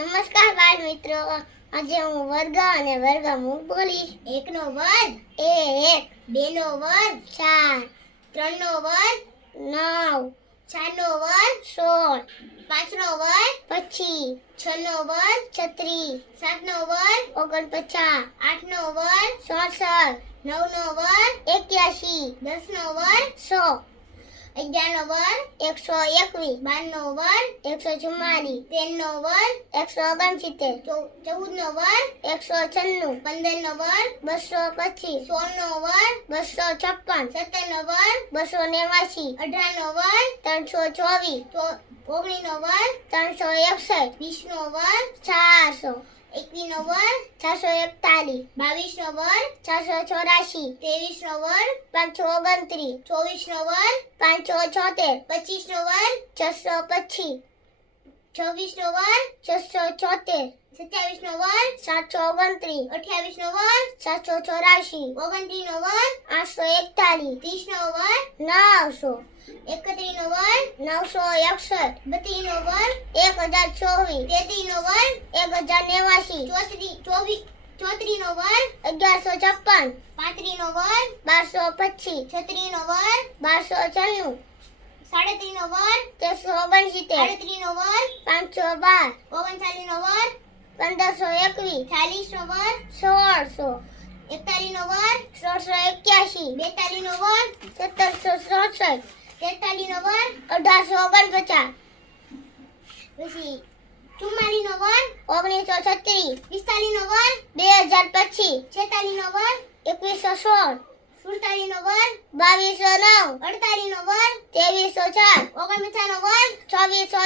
નમસ્કાર બાળ મિત્રો. આજે હું વર્ગ અને વર્ગમૂળ બોલીશ. એકનો વર્ગ એક, બેનો વર્ગ ચાર, ત્રણનો વર્ગ નવ, ચારનો વર્ગ સોળ, પાંચનો વર્ગ પછી છનો વર્ગ છત્રીસ, સાતનો વર્ગ ઓગણપચાસ, આઠનો વર્ગ ચોસઠ, નવનો વર્ગ એક્યાસી, દસનો વર્ગ સો. અગિયારનો વર્ગ, એકસો એકવીસ. બારનો વર્ગ, એકસો ચુમ્માલીસ તેરનો વર્ગ, એકસો ઓગણસિત્તેર. ચૌદનો વર્ગ, એકસો છન્નું. પંદરનો વર્ગ, બસો પચીસ. સોળનો વર્ગ, બસો છપ્પન. સત્તરનો વર્ગ, બસો નેવાસી અઢારનો વર્ગ, ત્રણસો ચોવીસ. ઓગણીસનો વર્ગ, ત્રણસો એકસઠ. વીસનો વર્ગ, ચારસો. એકવીસનો વર્ગ, છસો એકતાલીસ. બાવીસનો વર્ગ, છસો ચોરાશી. ત્રેવીસનો વર્ગ, પાંચસો ઓગણત્રીસ. ચોવીસનો વર્ગ, પાંચસો છોતેર. પચીસનો વર્ગ, છસો પચીસ. છવ્વીસનો વર્ગ છસો છોતેર સત્યાવીસનો વર્ગ સાતસો ઓગણત્રીસ અઠ્યાવીસનો વર્ગ સાતસો ચોરાશી ઓગણત્રીસનો વર્ગ આઠસો એકતાલીસ ત્રીસનો વર્ગ નવસો એકત્રીસનો વર્ગ નવસો એકસઠ બત્રીસનો વર્ગ એક હજાર ચોવીસ તેત્રીસનો વર્ગ એક હજાર નેવાસી ચોત્રીસ ચોવીસ ચોત્રીસનો વર્ગ અગિયારસો છપ્પન પાંત્રીસનો વર્ગ બારસો પચીસ છત્રીસનો વર્ગ બારસો છન્નું સાડત્રીસનો વર્ગ તેરસો ઓગણસિત્તેર આડત્રીસનો વર્ગ પાંચસો બાર. ઓગણચાલીસનો વર્ગ પંદરસો એકવીસ. ચાલીસ વર્ગ સોળસો. એકતાલીસ વર્ગ સોળસો એક્યાસી બેતાલીસ વર્ગ સત્તરસો ચોસઠ. તેતાલીસનો વર્ગ અઢારસો ઓગણપચાસ. પછી ચુમ્માલીસનો વર્ગ ઓગણીસો છત્રીસ. પિસ્તાલીસ વર્ગ બે હજાર પચીસ. છેતાલીસનો વર્ગ એકવીસો સોળ. સુડતાલીસનો વર્ગ બાવીસો નવ અડતાલીસનો વર્ગ ત્રેવીસો ચાર ઓગણપચાસનો વર્ગ ચોવીસો